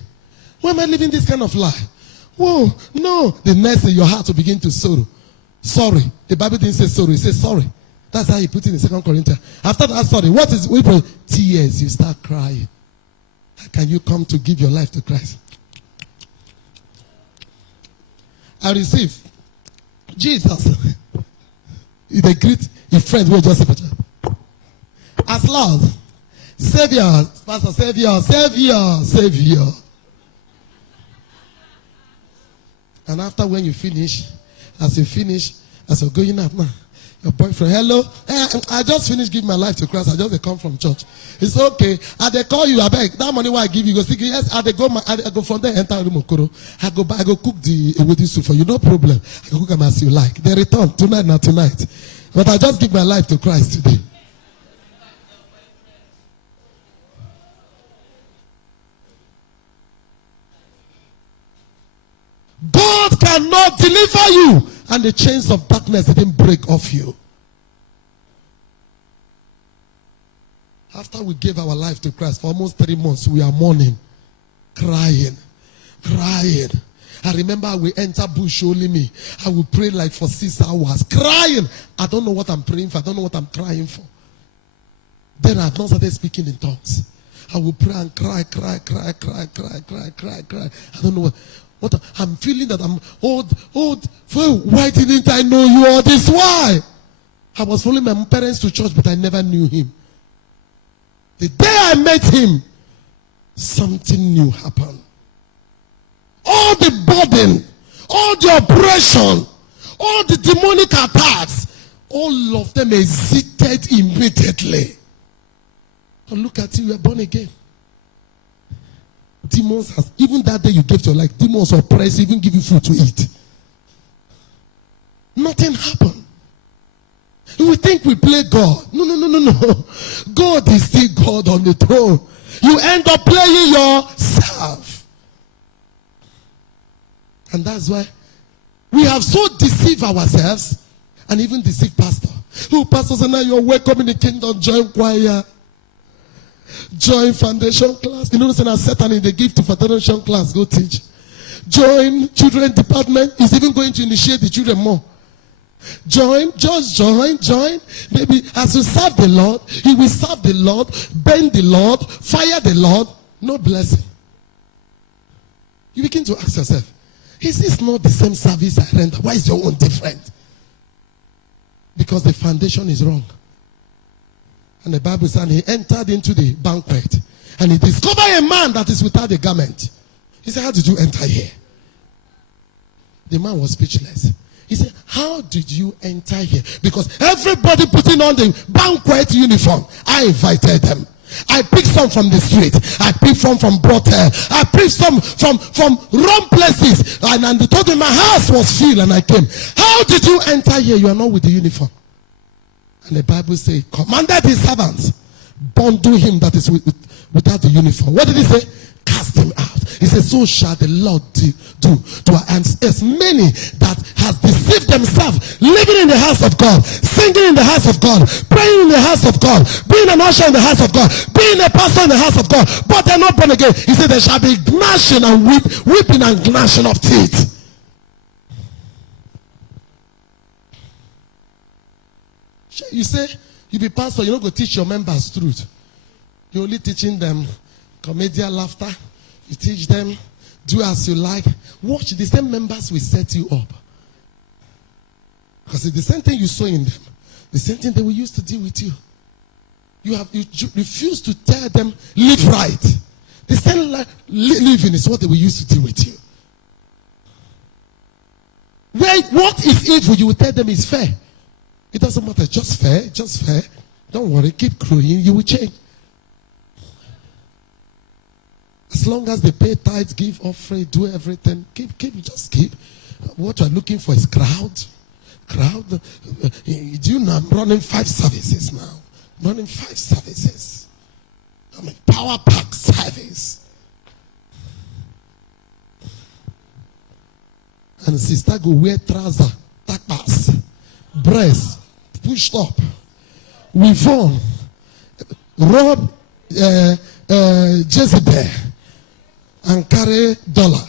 Why am I living this kind of life? Whoa, no. The next thing, your heart will begin to sorrow. Sorry. The Bible didn't say sorry. It says sorry. That's how he put it in 2 Corinthians. After that, sorry. What is it? Tears. You start crying. How can you come to give your life to Christ? I receive Jesus. They greet his friends with Joseph as Lord, Savior, Pastor, Savior, Savior, Savior. And after when you finish, as you're going out now, your boyfriend, hello, I just finished giving my life to Christ. I just come from church. It's okay. They call you, I beg. That money why I give you, go see, yes, I go from there, enter room Okoro. I go cook the wedding soup for you, no problem. I go cook them as you like. They return tonight, not tonight. But I just give my life to Christ today. God cannot deliver you, and the chains of darkness didn't break off you. After we gave our life to Christ for almost 3 months, we are mourning, crying. I remember we enter bush only me. I will pray like for 6 hours, crying. I don't know what I'm praying for. I don't know what I'm crying for. Then I've not started speaking in tongues. I will pray and cry. I don't know what I'm feeling that I'm old. Why didn't I know you all this? Why? I was following my parents to church, but I never knew him. The day I met him, something new happened. All the burden, all the oppression, all the demonic attacks, all of them exited immediately. But look at you are born again. Demons has, even that day you gave your life, demons oppress you, even give you food to eat. Nothing happened. We think we play God. No. God is still God on the throne. You end up playing yourself. And that's why we have so deceived ourselves and even deceived pastor. Oh, pastor said, now you're welcome in the kingdom. Join choir. Join foundation class. You know, Satan in the gift to foundation class. Go teach. Join children department. He's even going to initiate the children more. Join. Maybe as you serve the Lord, you will serve the Lord, bend the Lord, fire the Lord. No blessing. You begin to ask yourself, is this not the same service I render? Why is your own different? Because the foundation is wrong. And the Bible says, and he entered into the banquet and he discovered a man that is without a garment. He said, how did you enter here? The man was speechless. He said, how did you enter here? Because everybody putting on the banquet uniform, I invited them. I picked some from the street. I picked some from Brothel. I picked some from wrong places. And they told me my house was filled and I came. How did you enter here? You are not with the uniform. And the Bible says, commanded his servants, bundle him that is without the uniform. What did he say? Cast him out. He said, so shall the Lord do to our hands. As many that has deceived themselves, living in the house of God, singing in the house of God, praying in the house of God, being an usher in the house of God, being a pastor in the house of God, but they're not born again. He said, there shall be gnashing and weeping and gnashing of teeth. You say, you be pastor, you're not going to teach your members truth. You're only teaching them comedian laughter. You teach them, do as you like. Watch, the same members will set you up. Because it's the same thing you saw in them. The same thing they will use to deal with you. You refuse to tell them, live right. The same living is what they will use to deal with you. What is evil, you will tell them is fair. It doesn't matter, just fair. Don't worry, keep growing, you will change. As long as they pay tithes, give offering, do everything, keep. What you're looking for is crowd. Do you know I'm running 5 services now? I'm running 5 services. I'm a power pack service. And sister go wear trouser, tapas, breast, pushed up, weave on, rob Jezebel, and carry dollar.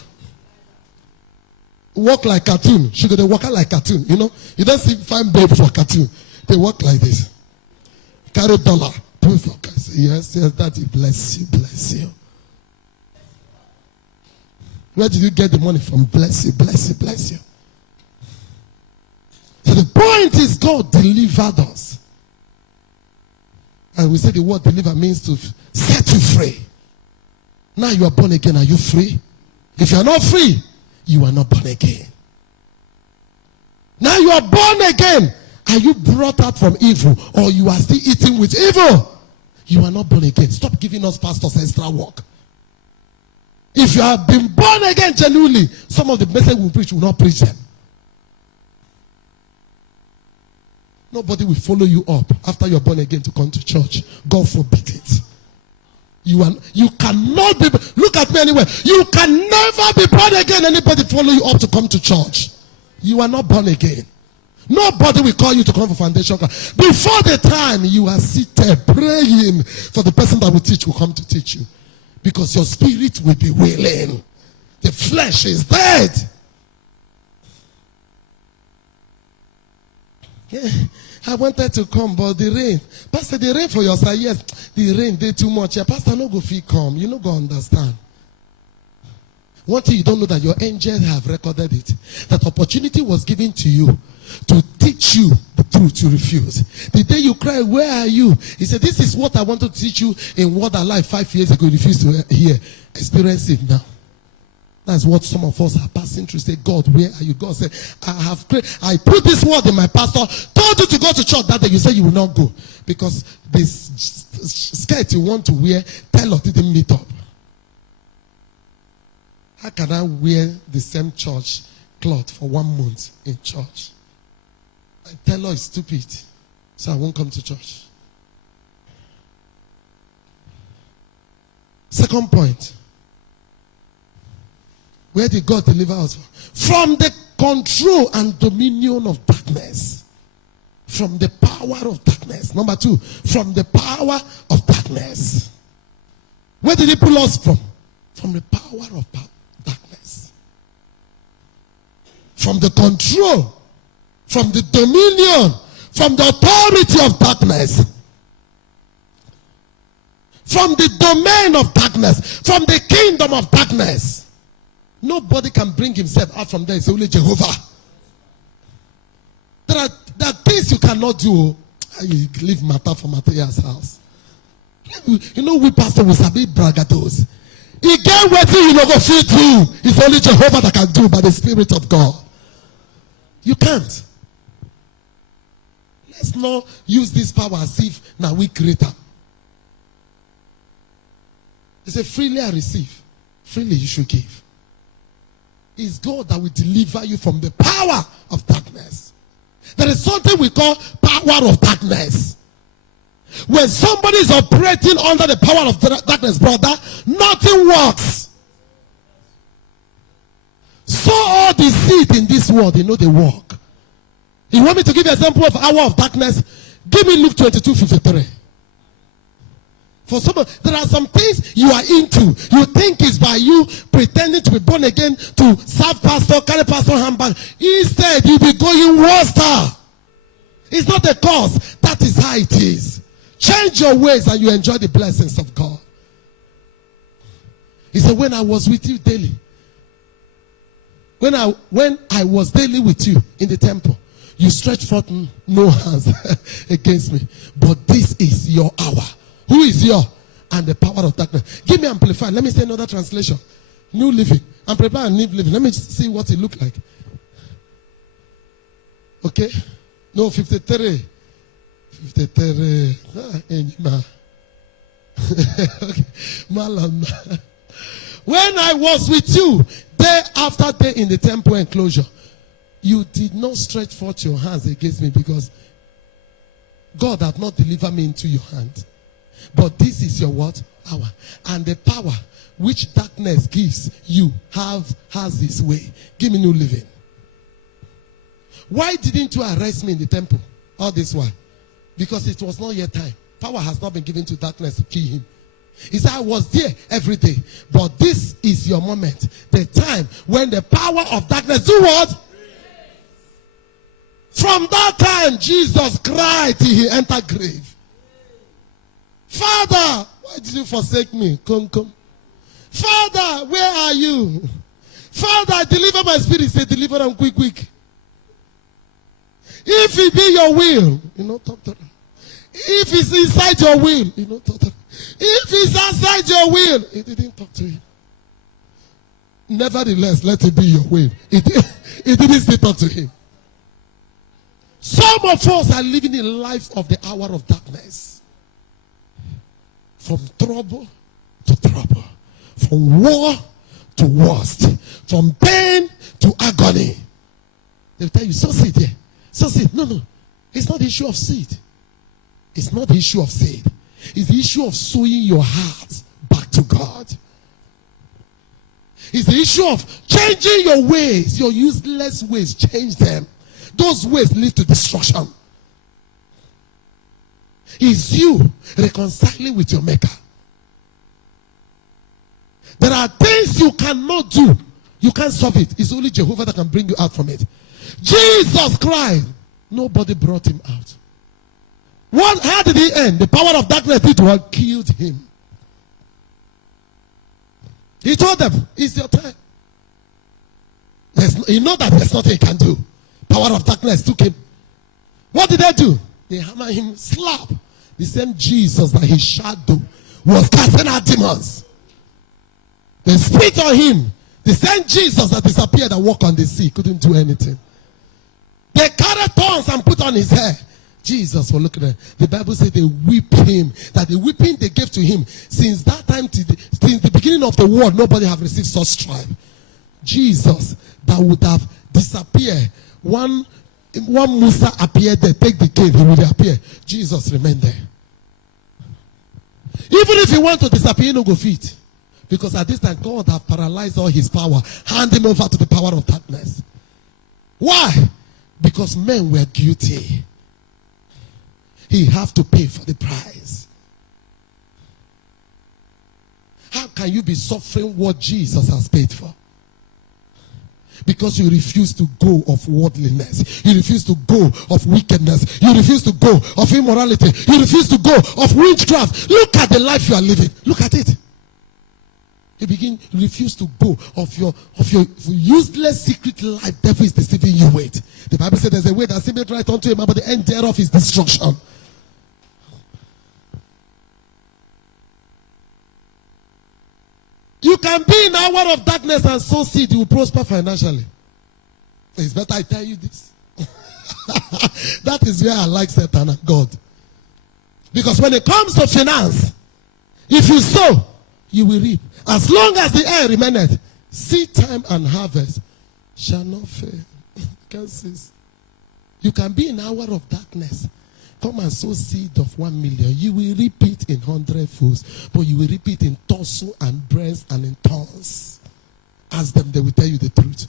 Walk like cartoon. She go walk like cartoon. You know, you don't see fine babe for cartoon. They walk like this. Carry dollar. Yes, daddy, bless you. Where did you get the money from? Bless you. So the point is God delivered us. And we say the word deliver means to set you free. Now you are born again. Are you free? If you are not free, you are not born again. Now you are born again. Are you brought out from evil or you are still eating with evil? You are not born again. Stop giving us pastors extra work. If you have been born again genuinely, some of the message we preach will not preach them. Nobody will follow you up after you're born again to come to church. God forbid it. You cannot be, look at me anyway. You can never be born again. Anybody follow you up to come to church. You are not born again. Nobody will call you to come for foundation class. Before the time you are seated praying for the person that will teach will come to teach you. Because your spirit will be willing. The flesh is dead. Yeah, I wanted to come, but the rain. Pastor, the rain for your side, yes. The rain did too much. Yeah, Pastor, no go feel come. You no go understand. One thing you don't know that your angels have recorded it. That opportunity was given to you to teach you the truth. You refuse. The day you cry, where are you? He said, this is what I wanted to teach you in Word Alive 5 years ago. You refused to hear. Experience it now. That's what some of us are passing through. Say, God, where are you? God said, I put this word in my pastor, told you to go to church that day. You say you will not go. Because this skirt you want to wear, tailor didn't meet up. How can I wear the same church cloth for 1 month in church? My tailor is stupid. So I won't come to church. Second point. Where did God deliver us from? From the control and dominion of darkness. From the power of darkness. Number two, from the power of darkness. Where did he pull us from? From the power of darkness. From the control, from the dominion, from the authority of darkness. From the domain of darkness, from the kingdom of darkness. Nobody can bring himself out from there. It's only Jehovah. There are things you cannot do. You leave matter for Matthias' house. You know, we pastor will sabi bragados. He get waiting, you know, go feel too. It's only Jehovah that can do by the Spirit of God. You can't. Let's not use this power as if now we create them. He said, freely I receive, freely you should give. It's God that will deliver you from the power of darkness. There is something we call power of darkness. When somebody is operating under the power of darkness, brother, nothing works. So all the seed in this world, they know they work. You want me to give you an example of hour of darkness? Give me Luke 22:53. For some, there are some things you are into. You think it's by you pretending to be born again to serve pastor, carry pastor handbag. Instead, you'll be going worse. It's not the cause. That is how it is. Change your ways and you enjoy the blessings of God. He said, when I was with you daily, when I was daily with you in the temple, you stretched forth no hands against me. But this is your hour. Who is your? And the power of darkness. Give me Amplified. Let me say another translation. New Living. Amplified and New Living. Let me see what it looked like. Okay. No, 53. 53. Okay. When I was with you, day after day in the temple enclosure, you did not stretch forth your hands against me because God had not delivered me into your hand. But this is your what? Hour. And the power which darkness gives you has this way. Give me New Living. Why didn't you arrest me in the temple all this while? Because it was not yet time. Power has not been given to darkness to kill him. He said, I was there every day. But this is your moment. The time when the power of darkness do what? From that time, Jesus cried till he entered grave. Father, why did you forsake me? Come. Father, where are you? Father, deliver my spirit. Say, deliver them quick. If it be your will, talk to them. If it's inside your will, talk to them. If it's outside your will, he didn't talk to him. Nevertheless, let it be your will. It didn't still talk to him. Some of us are living in life of the hour of darkness. From trouble to trouble. From war to worst. From pain to agony. They'll tell you, sow seed here. Sow seed. No. It's not the issue of seed. It's not the issue of seed. It's the issue of sowing your heart back to God. It's the issue of changing your ways. Your useless ways. Change them. Those ways lead to destruction. Is you reconciling with your maker. There are things you cannot do. You can't solve it. It's only Jehovah that can bring you out from it. Jesus cried. Nobody brought him out. How did he end? The power of darkness did what? Killed him. He told them, it's your time. You know that there's nothing he can do. Power of darkness took him. What did they do? They hammered him, slap. The same Jesus that his shadow was casting out demons. They spit on him. The same Jesus that disappeared and walked on the sea couldn't do anything. They carried thorns and put on his hair. Jesus was looking at it. The Bible said they whipped him. That the whipping they gave to him, since that time, since the beginning of the world, nobody have received such tribe. Jesus that would have disappeared. one Musa appeared there, take the cave, he will appear. Jesus remained there. Even if he want to disappear, he no go fit. Because at this time, God have paralyzed all his power. Hand him over to the power of darkness. Why? Because men were guilty. He have to pay for the price. How can you be suffering what Jesus has paid for? Because you refuse to go of worldliness. You refuse to go of wickedness. You refuse to go of immorality. You refuse to go of witchcraft. Look at the life you are living. Look at it. You refuse to go of your useless secret life. Devil is deceiving you with. The Bible says there's a way that seemeth right unto him, but the end thereof is destruction. You can be in an hour of darkness and sow seed, you will prosper financially. It's better I tell you this. That is where I like Satan and God. Because when it comes to finance, if you sow, you will reap. As long as the air remaineth, seed time and harvest shall not fail. You can be in an hour of darkness. Come and sow seed of 1 million. You will reap it in 100 folds. But you will reap it in torso and breast and in tons. Ask them, they will tell you the truth.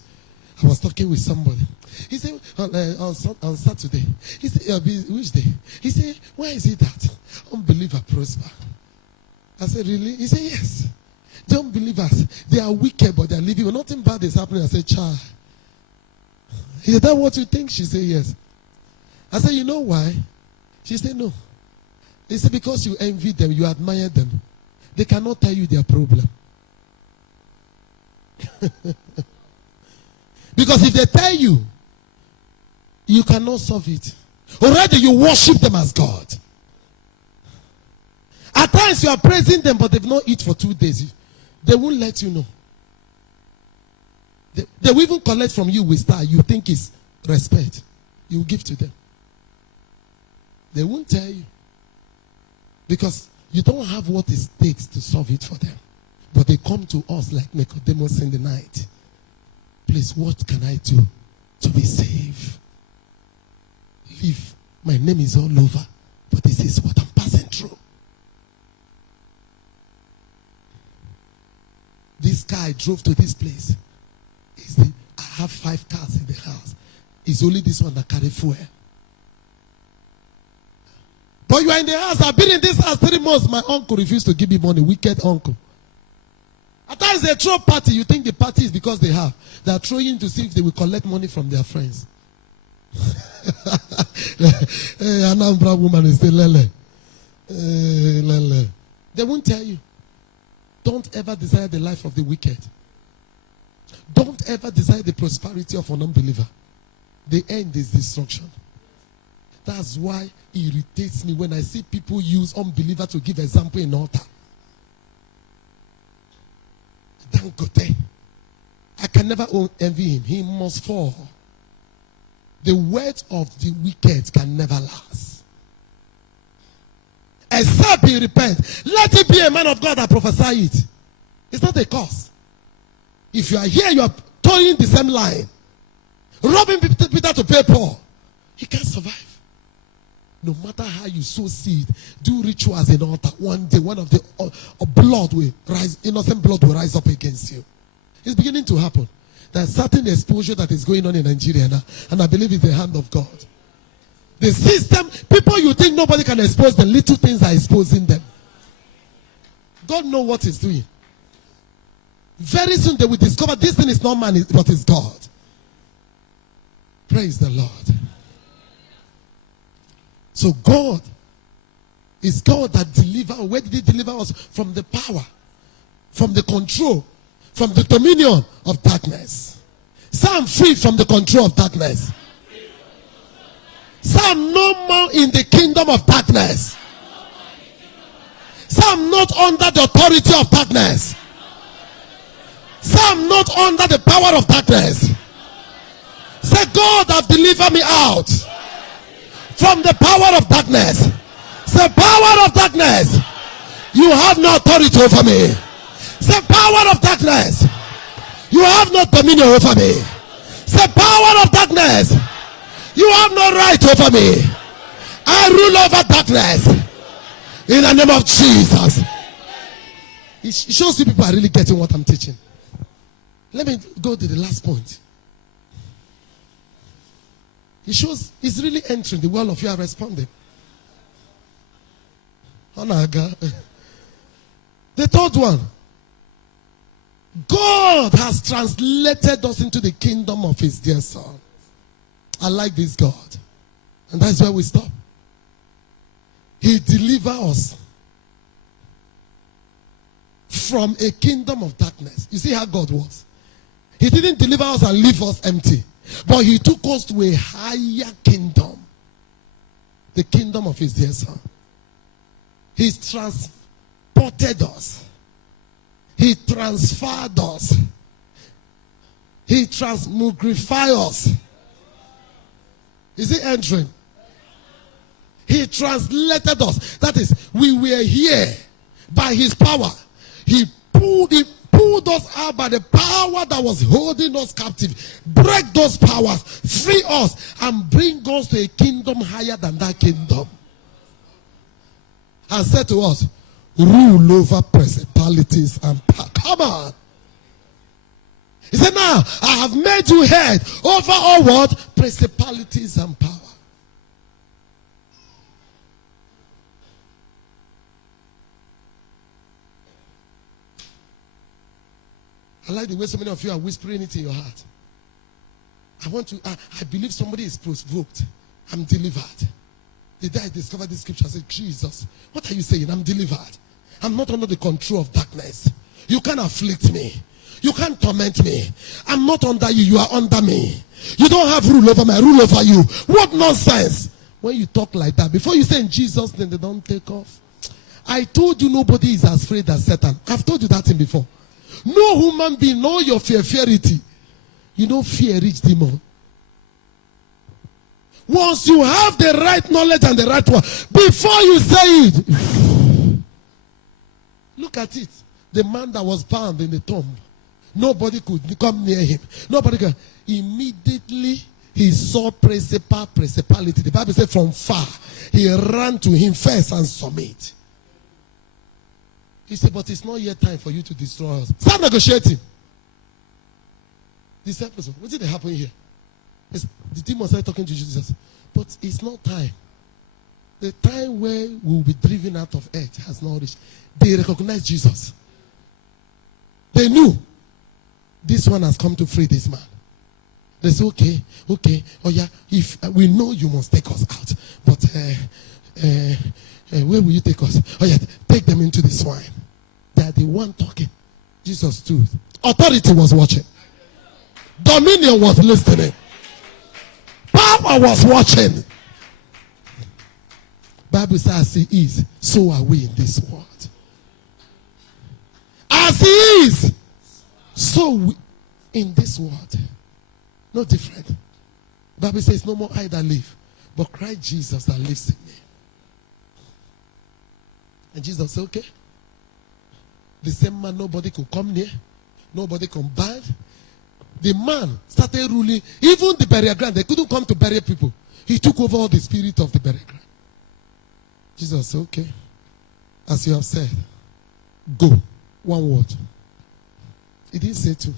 I was talking with somebody. He said, on Saturday. He said, which day? He said, why is it that unbeliever prosper? I said, really? He said, yes. The unbelievers, they are wicked, but they are living. Nothing bad is happening. I said, child. He said, that's what you think? She said, yes. I said, you know why? She said, no. He said, because you envy them, you admire them. They cannot tell you their problem. Because if they tell you, you cannot solve it. Already you worship them as God. At times you are praising them, but they've not eaten for 2 days. They won't let you know. They will even collect from you with star you think is respect. You give to them. They won't tell you. Because you don't have what it takes to solve it for them. But they come to us like Nicodemus in the night. Please, what can I do to be saved? Leave. My name is all over. But this is what I'm passing through. This car I drove to this place. I have 5 cars in the house. It's only this one that carry fuel. But you are in the house. I've been in this house 3 months. My uncle refused to give me money. Wicked uncle. At times they throw party. You think the party is because they have. They are throwing to see if they will collect money from their friends. Hey, Anambra woman is saying, Lele. Lele. They won't tell you. Don't ever desire the life of the wicked. Don't ever desire the prosperity of an unbeliever. The end is destruction. That's why it irritates me when I see people use unbeliever to give example in altar. Dangote. I can never envy him. He must fall. The word of the wicked can never last. Except he repent. Let it be a man of God that prophesy it. It's not a curse. If you are here, you are towing the same line. Robbing Peter to pay Paul. He can't survive. No matter how you sow seed, do rituals in altar. One day, one of the blood will rise, innocent blood will rise up against you. It's beginning to happen. There's certain exposure that is going on in Nigeria now, and I believe it's the hand of God. The system, people you think nobody can expose, the little things are exposing them. God knows what he's doing. Very soon they will discover this thing is not man, but it's God. Praise the Lord. So God is God that delivers. Where did he deliver us? From the power, from the control, from the dominion of darkness. So I'm free from the control of darkness. So I'm no more in the kingdom of darkness. So I'm not under the authority of darkness. So I'm not under the power of darkness. Say, God have delivered me out from the power of darkness. Say, power of darkness, you have no authority over me. Say, power of darkness, you have no dominion over me. Say, power of darkness, You have no right over me. I rule over darkness. In the name of Jesus. It shows you people are really getting what I'm teaching. Let me go to the last point. It shows it's really entering. The world of you are responding. The third one. God has translated us into the kingdom of his dear son. I like this God. And that's where we stop. He delivers us from a kingdom of darkness. You see how God was. He didn't deliver us and leave us empty. But he took us to a higher kingdom. The kingdom of his dear son. He transported us. He transferred us. He transmogrified us. Is he entering? He translated us. That is, we were here by his power. He pulled us out by the power that was holding us captive. Break those powers, free us, and bring us to a kingdom higher than that kingdom. And said to us, rule over principalities and power. Come on. He said, now I have made you head over all what? Principalities and power. I like the way so many of you are whispering it in your heart. I believe somebody is provoked. I'm delivered. The day I discovered this scripture, I said, Jesus, what are you saying? I'm delivered. I'm not under the control of darkness. You can't afflict me. You can't torment me. I'm not under you. You are under me. You don't have rule over me. I rule over you. What nonsense. When you talk like that, before you say in Jesus' name, they don't take off. I told you nobody is as afraid as Satan. I've told you that thing before. No human being, know your fearity. You don't fear rich demon. Once you have the right knowledge and the right word, before you say it, look at it. The man that was bound in the tomb, nobody could come near him. Nobody could. Immediately he saw principality. The Bible said from far he ran to him first and submit. He said, but it's not yet time for you to destroy us. Start negotiating. Disciples, what did happen here? The demon started talking to Jesus. But it's not time. The time where we will be driven out of earth has not reached. They recognized Jesus. They knew this one has come to free this man. They said, okay, oh yeah, if we know you must take us out. But where will you take us? Oh yeah, take them into the swine. They are the one talking. Jesus stood. Authority was watching. Dominion was listening. Power was watching. Bible says, as he is, so are we in this world. As he is, so we in this world. No different. Bible says, no more I that live, but Christ Jesus that lives in me. And Jesus said, okay. The same man, nobody could come near. Nobody could bind. The man started ruling. Even the burial ground, they couldn't come to bury people. He took over all the spirit of the burial ground. Jesus said, okay. As you have said, go. One word. He didn't say two.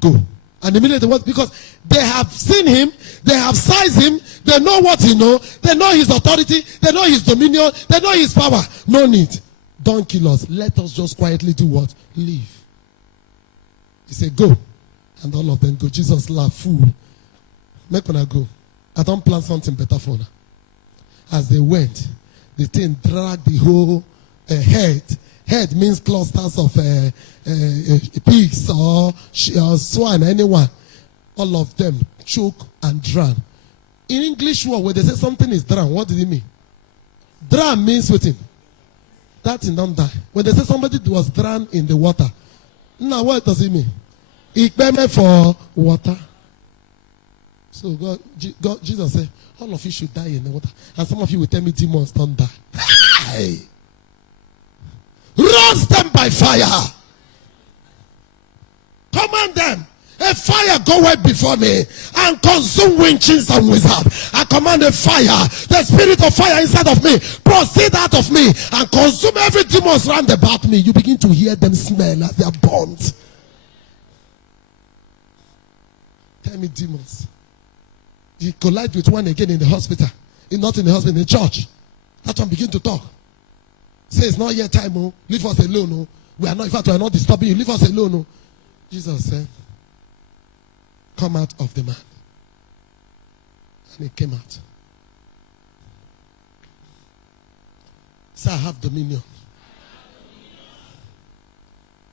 Go. And immediately what? Because they have seen him, they have sized him, they know what he knows, they know his authority, they know his dominion, they know his power. No need. Don't kill us. Let us just quietly do what? Leave. He said, go. And all of them go. Jesus laughed, fool. Make una go. I don't plan something better for now. As they went, the thing dragged the whole head. Head means clusters of pigs or swine, anyone. All of them choke and drown. In English word, when they say something is drown, what did it mean? Drown means waiting. That thing don't die. When they say somebody was drowned in the water, now what does it mean? It meant for water. So Jesus said, all of you should die in the water. And some of you will tell me demons don't die. Hey! Roast them by fire. Command them. A fire goeth before me and consume witches and wizards. I command a fire, the spirit of fire inside of me, proceed out of me and consume every demon round about me. You begin to hear them smell as they are burnt. Tell me, demons. You collide with one again in the hospital. Not in the hospital, in the church. That one begin to talk. Say it's not yet time, oh. Leave us alone, oh. We are not, in fact, we are not disturbing you. Leave us alone, oh. Jesus said, come out of the man. And he came out. Say, I have dominion.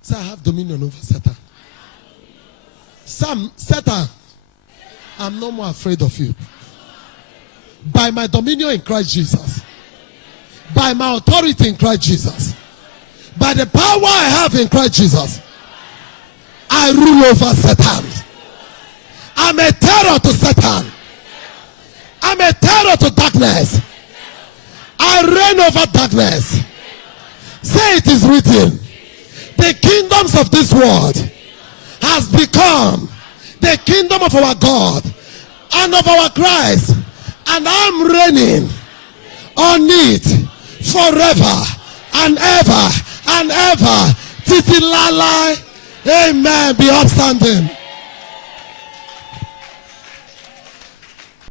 Say, I have dominion over Satan. Satan, I'm no more afraid of you. By my dominion in Christ Jesus. By my authority in Christ Jesus. By the power I have in Christ Jesus. I rule over Satan. I'm a terror to Satan. I'm a terror to darkness. I reign over darkness. Say it is written. The kingdoms of this world has become the kingdom of our God and of our Christ. And I'm reigning on it forever and ever and ever. Titi Lala. Amen. Be upstanding.